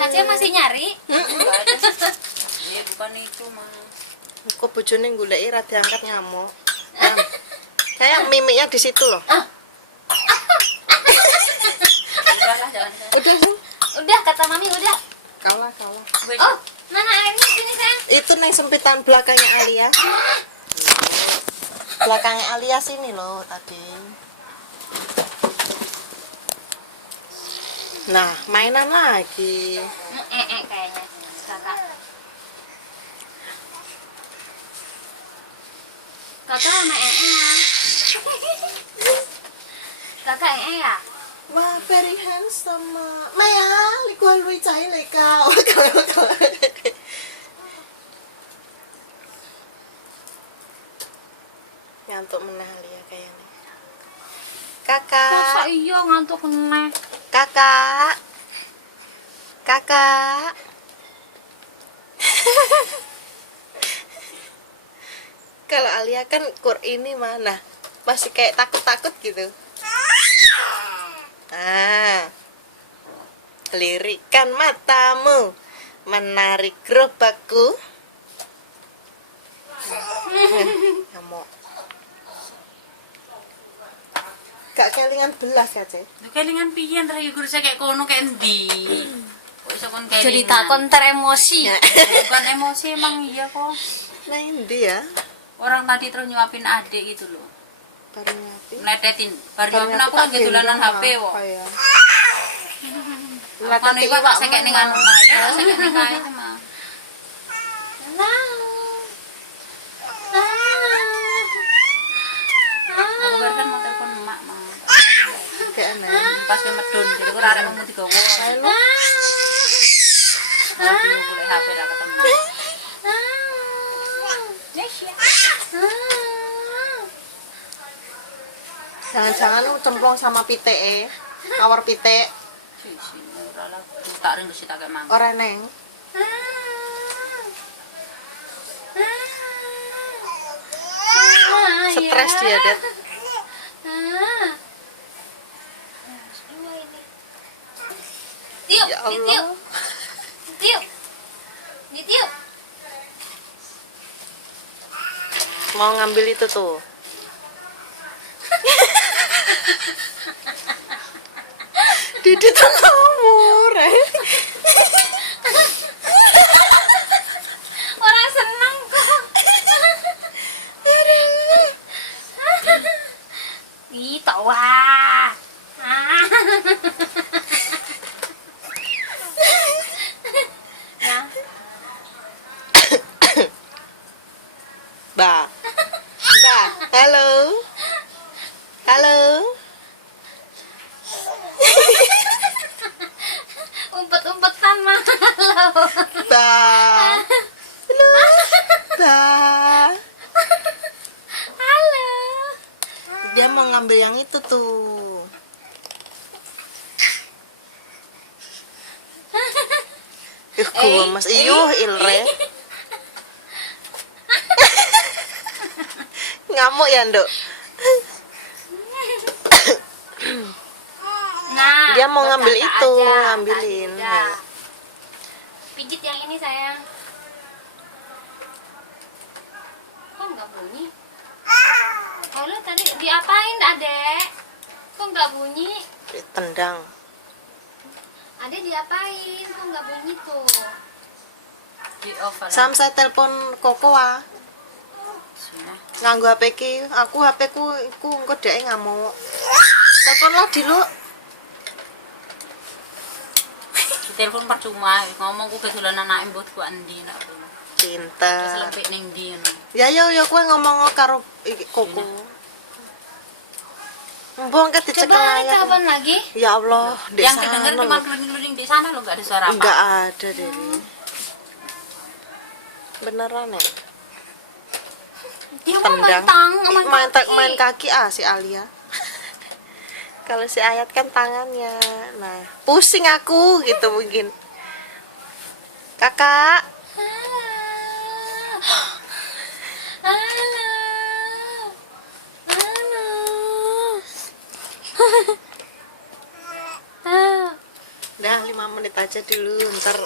Kaca masih nyari? Enggak ada sih. Iya, bukan itu mah. Kok bojone goleki ra diangkat ngamuk. Nah, kayak mimiknya di situ loh. Udahlah, jangan. Udah sih. Udah kata mami udah. Kalah. Oh, mana airnya sini sayang? Itu neng sempitan belakangnya Alia. Belakangnya Alia sini loh tadi. Nah, mainan lagi. Kayaknya kakak sama ya. Kakak ya. Wah, very handsome. Maya, gua lui cai le kau. Ngantuk menah Alia kayaknya. Masa Kakak. iya ngantuk kena. Kakak. Kalau Alia kan kur ini mana masih kayak takut-takut gitu. Lirikan matamu menarik gerobakku. Ngamuk. Gak kelingan belas ya, Cek? Lu kelingan piye ntar yo guru saya kayak kono kayak endi. Kok iso kon kelingan. Cerita kon teremosi. Bukan emosi emang iya kok. Nah, ini ya. Orang tadi terus nyuapin adik gitu loh. Baru nyati. Netetin. Baru nyuapin aku lagi dolanan HP kok. Iya. Kan iku tak sekek ning anu mah. Tak sekek ning kae mah. Aku baru kan mau telepon emak mah. Kayak aneh. Pas ke medun jadi kok arek ngomong digawa. Tapi boleh HP ra ketemu. Jangan-jangan lu cemplung sama pite kawar pite. Sisi ora lah tak ring tak kayak mang. Ora neng. Stres dia, Det. Tiup, Ya Allah. ditiup. Tiup. Ditiup. Mau ngambil itu tuh. Didi tuh ngawur. Orang seneng kok. Ih, tawa. Ya. Ba. Halo. Umpet-umpetan malu. Ba. Halo. Dia mau ngambil yang itu tuh. Gua Mas Ilre. Ngamuk ya, Nduk? Nah, Dia mau ngambil berkata itu, aja, ngambilin. tak ada. Pijit yang ini sayang. Kok nggak bunyi? Halo, tadi diapain, Adek? Kok nggak bunyi? Tendang. Adek diapain? Kok nggak bunyi tuh? Di off lah. Sam saya telepon Koko ah. Sudah. Nganggo HP ki, aku HP ku iku engko dhek ngamuk. Telepon lo di lu. Di telepon percuma ngomong ku kedolanan anak mbok ku endi nak ngono. Wis Pinter. lempik ning ndi ngono. Ya yo kowe ngomong karo iki Koko. Mbong ke dicekel Coba layar. kapan lagi? Ya Allah, di Yang sana kedengeran loh. cuma keliling-keliling di sana lo enggak ada suara apa. Enggak ada, Dewi. Beneran ya? Dia mau main Main kaki si Alia. Kalau si Ayat kan tangannya. Nah, pusing aku gitu mungkin. Kakak, Halo. Dah 5 menit aja dulu, ntar